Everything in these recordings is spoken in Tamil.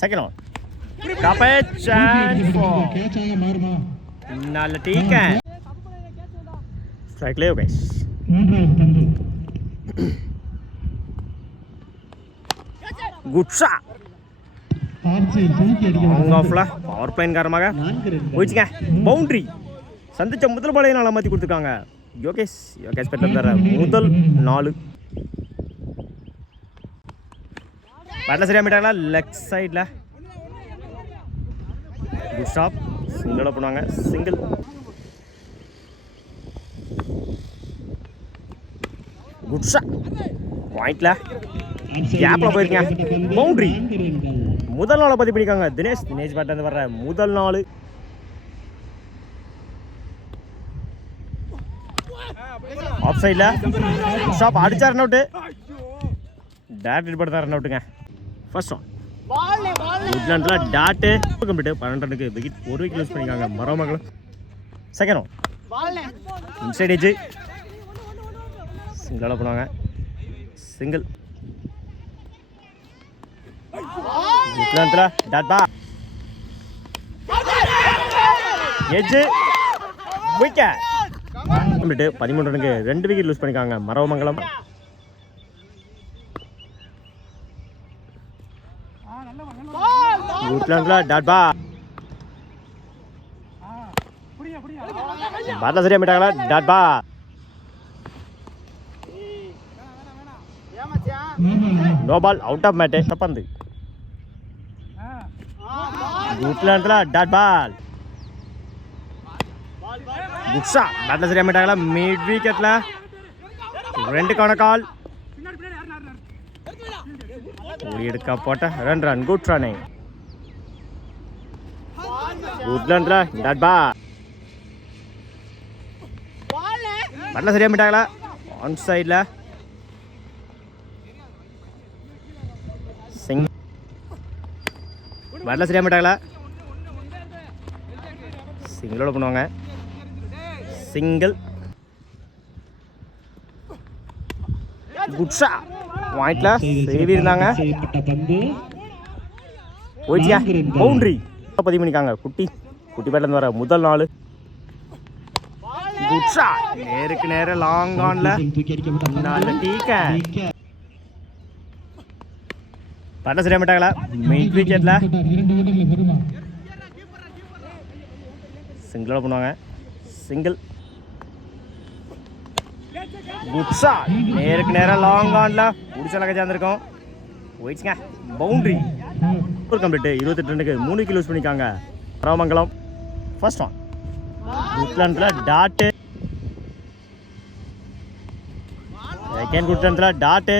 Second one. Top it, chance for. Nalla ठीक है. Strike ले हो guys. Good shot. Long off ला. Power plane காரணமாக. போயிடுச்சுங்க. Boundary. சந்திச்ச முதல் பாலையை நாள மாத்தி கொடுத்துருக்காங்க. யோகேஷ் பெட்டர் தர முதல் 4. பேட்ல சரியா மீட்டாங்களா லெஃப்ட் சைடுல. Good stop. சிங்கிளா பண்ணுவாங்க. சிங்கிள். Good shot. பாயிண்ட்ல கேப்ல போயிருங்க. பவுண்டரி. முதல் 4 பதிவு பண்ணிருக்காங்க. தினேஷ் பேட்ல இருந்து வர்ற முதல் 4. ஆஃப் சைடுல ஸ்டாப் அடிச்சா ரன் அவுட். டாட் படுத்தா ரன் அவுட்டுங்க. First one. உட்லாண்ட்ல டாட் கம்ப்ளீட். 12 ரன்னுக்கு விக்கெட் 1 விக்கெட் லூஸ் பண்ணிருக்காங்க Maramangalam. Second one. Inside edge. சிங்கிளா பண்ணுவாங்க. சிங்கிள். உட்லாண்ட்ல dot ball edge wicket. Complete 13 ரன்னுக்கு 2 விக்கெட் லூஸ் பண்ணிருக்காங்க மரமங்கலம். உட்லாண்ட்ல டாட் பா பேட்ல சரியா மீட்டாங்களா dot ball. No ball out of mat. தப்பந்து. உட்லாண்ட்ல டாட் பால். Good shot. பேட்ல சரியா மீட்டாங்களா மிட் விக்கெட்ல 2க்கான கால். ஓடி எடுக்க போட்ட ரன் குட் ரன்னிங். உட்லாண்ட்ல டாட் பா பேட்ல சரியா மீட்டாங்களா ஆன் சைடுல. பேட்ல சரியா மீட்டாங்களா சிங்கிளோட பண்ணுவாங்க. சிங்கிள். Good shot. பாயிண்ட்ல சேவி இருந்தாங்க. போயிடுச்சியா பவுண்டரி பதிவு பண்ணிருக்காங்க. குட்டி பேட்ல இருந்து வர முதல் 4. Good shot. நேருக்கு நேர லாங் ஆன்ல நல்ல டீக்க. பேட்ல சரியா மாட்டாங்களா மிட் விக்கெட்ல. சிங்கிளா பண்ணுவாங்க. சிங்கிள். Good shot. நேருக்கு நேர லாங் ஆன்ல புடிச்சலக சேர்ந்திருக்கோம். போயிடுச்சுங்க பவுண்டரி. ஒரு கம்ப்ளீட் 28 ரன்னுக்கு 3 விக்கெட் லூஸ் பண்ணிருக்காங்க ராமங்கலம். First one. உட்லாண்ட்ல டாட். செகண்ட் உட்லாண்ட்ல டாட்.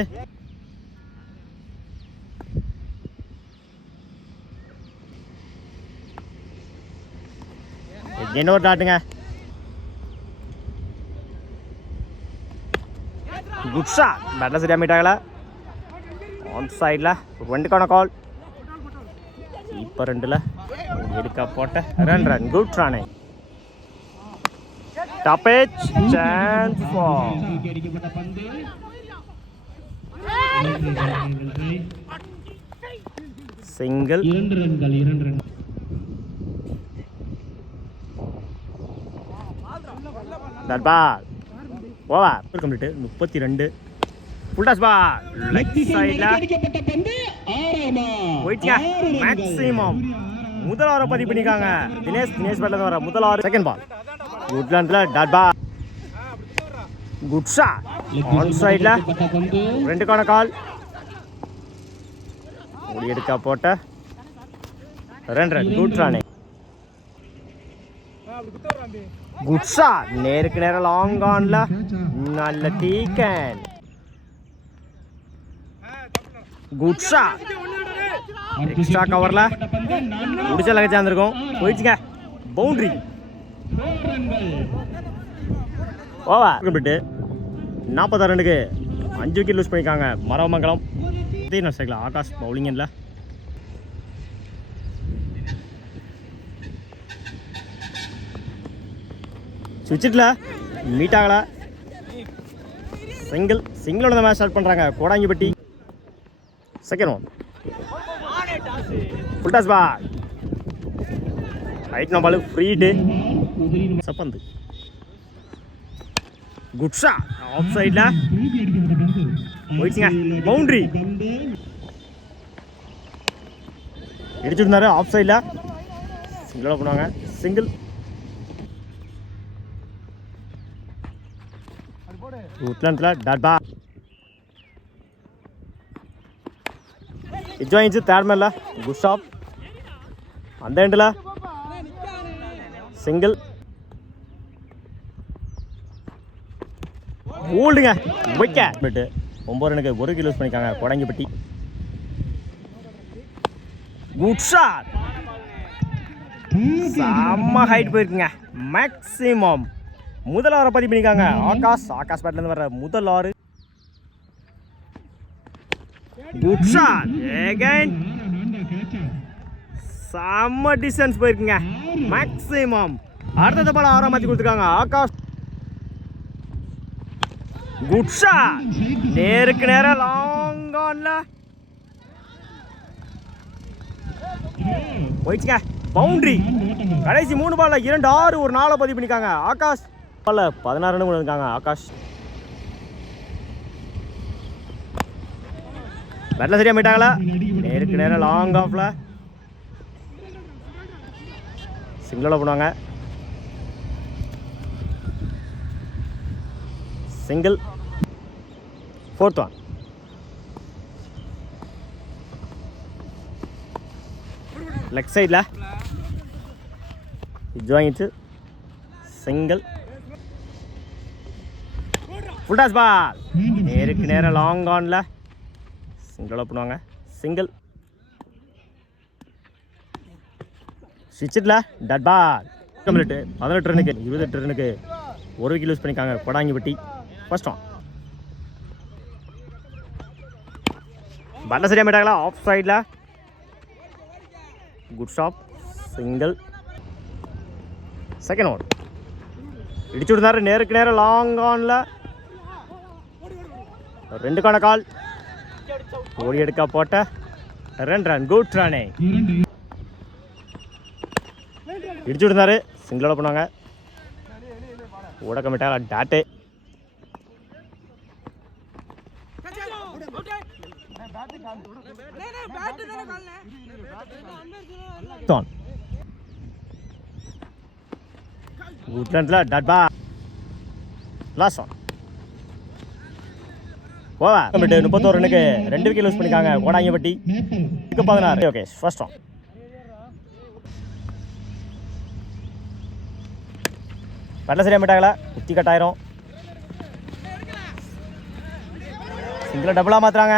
இன்னொரு டாட்டுங்க. Good shot. பேட்ல சரியா மீட்டாங்களா ஆன் சைடுல 2க்கான கால். இப்ப 2ல எடுக்க போட்ட run good running. Top edge chance for. Single. 2 ரன்கள். Dot ball. Over. Complete 32. Full toss ball left சைடுல போயிட்டியா மேக்ஸிமம் முதல் 6 பதிவு பண்ணிருக்காங்க. தினேஷ் பேட்ல வர முதல் 6. Second ball. உட்லாண்ட்ல dot ball. Good shot. On சைடுல 2க்கான கால். ஓடி எடுக்க போட்ட run good running. Good shot. நேருக்கு நேர லாங் ஆன்ல நல்ல டீக்கன். Good shot. எக்ஸ்ட்ரா கவர்ல முடிச்சலக சேர்ந்திருக்கோம். போயிடுச்சுங்க பவுண்டரி. ஓவர். கம்ப்ளீட் 46 ரன்னுக்கு 5 விக்கெட் லூஸ் பண்ணிருக்காங்க மரமங்கலம். ஆகாஷ் பவுலிங் இல்லை. சுவிட்சிட்ல மீட் ஆகல. சிங்கிளோட மேட்ச் ஸ்டார்ட் பண்றாங்க Kodangipatti. Second one. Full toss ball right ball ஃப்ரீடு சப்பந்து குட் ஷாட் ஆஃப் சைடில் போயிடுச்சுங்க பவுண்டரி இடிச்சிருந்தாரு ஆஃப் சைடில் சிங்கிளோட பண்ணுவாங்க சிங்கிள் உட்லண்டில் டாட் பால் இஜ்வாயிச்சு தேர்ட் மேல குட் ஷாட் அந்த எண்டில் சிங்கிள் ஓல்டுங்க வைக்க பட்டு 9 ரனுக்கு 1 கிலோ யூஸ் பண்ணிக்காங்க கொடங்கிப்பட்டி குட் ஷாட் செம்ம ஹைட் போயிருக்குங்க மேக்ஸிமம் முதல் ஓவரை பதிவு பண்ணிக்காங்க ஆகாஷ் பேட்லேருந்து வர முதல் ஓவர் குட் ஷாட் அகைன் செம்ம டிஸ்டன்ஸ் போயிருக்குங்க மேக்ஸிமம் அடுத்த பால் ஆறாம் மாற்றி கொடுத்துருக்காங்க ஆகாஷ் குட் ஷாட் நேருக்கு நேரம் லாங் ஆன்ல போயிடுச்சுங்க பவுண்டரி கடைசி 3 பால்ல 2 6 ஒரு 4 பதிவு பண்ணிக்காங்க ஆகாஷ் பால்ல 16 ரன் கொண்டு வந்திருக்காங்க ஆகாஷ் பேட்ல சரியா மீட்டாங்களா நேருக்கு நேரம் லாங் ஆஃப்ல சிங்கிளோட பண்ணுவாங்க சிங்கிள் ஃபோர்த் ஒன் லெக் சைடில் இது வாங்கிட்டு சிங்கிள் ஃபுல் டாஸ் பால் நேருக்கு நேரம் லாங் ஆனில் சிங்கிளோட பண்ணுவாங்க சிங்கிள் ஸ்விட்சில் டட் பால் கம்ப்ளீட்டு 18 ரனுக்கு 28 ரனுக்கு 1 விக்கெட் யூஸ் பண்ணிக்காங்க கொடாங்கிப்பட்டி ஃபர்ஸ்ட் ஒன் பேட்டில் சரியாக மீட்டாங்களா ஆஃப் சைடில் good shot single second one இடிச்சு விடுந்தாரு நேருக்கு நேரம் லாங் ஆனில் 2 கால் ஓடி எடுக்க போட்ட 2 ரன் குட் ரனே இடிச்சு விடுந்தாரு சிங்கிளோட பண்ணுவாங்க ஓட கமிட்டாங்க டாட்டே உட்லண்டில் டாட் பால் லாஸ்ட் ஒன் ஓவா கமிட்டு 31 ரனுக்கு 2 விக்கெட் யூஸ் பண்ணிக்காங்க கோடாங்கிப்பட்டி 16 ஓகே ஃபர்ஸ்ட் ஒன் பேட்டில் சரியாக மீட்டாங்களா குத்தி கட்டாயிரும் சிங்கிளை டபுளாக மாற்றுறாங்க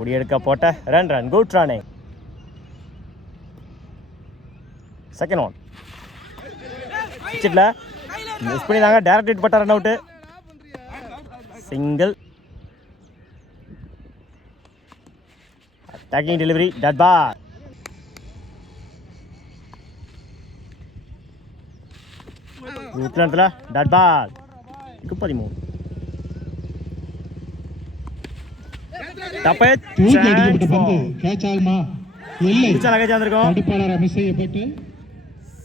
ஓடி எடுக்க போட்ட 2 ரன் குட் ரனே செகண்ட் ஒன் சிட்டில் மிஸ் பண்ணிதாங்க டேரக்ட் ஹிட் பட்ட run out single attacking delivery dot ball உட்லண்டில் டாட் பால் 13 தப்பே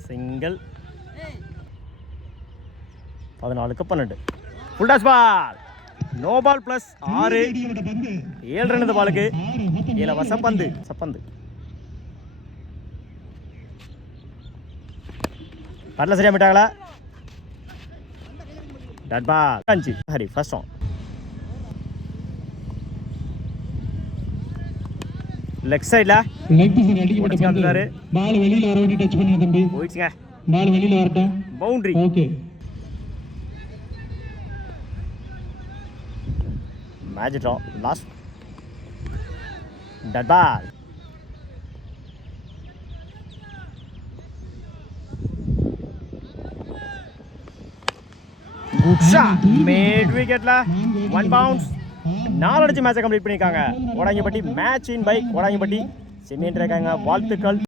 single 14-12 full toss ball no ball plus 6 7 run இந்த பாலுக்கு இலவச பந்து சப்பந்து பேட்டில் சரியாக மீட்டாங்களா டாட் பால் 5 ஹரி ஃபர்ஸ்ட் ஒன் லெக் சைடில் பால் வெளியில வர வேண்டிய டச் பண்ணுங்க தம்பி போயிடுச்சுங்க பால் வெளியில வரட்டும் boundary okay match draw last dot ball good shot mid விக்கெட்ல 1 பவுன்ஸ் 4 அடிச்சு மேட்சை கம்ப்ளீட் பண்ணியிருக்காங்க Kodangipatti match in by Kodangipatti Chennai இருக்காங்க வாழ்த்துக்கள்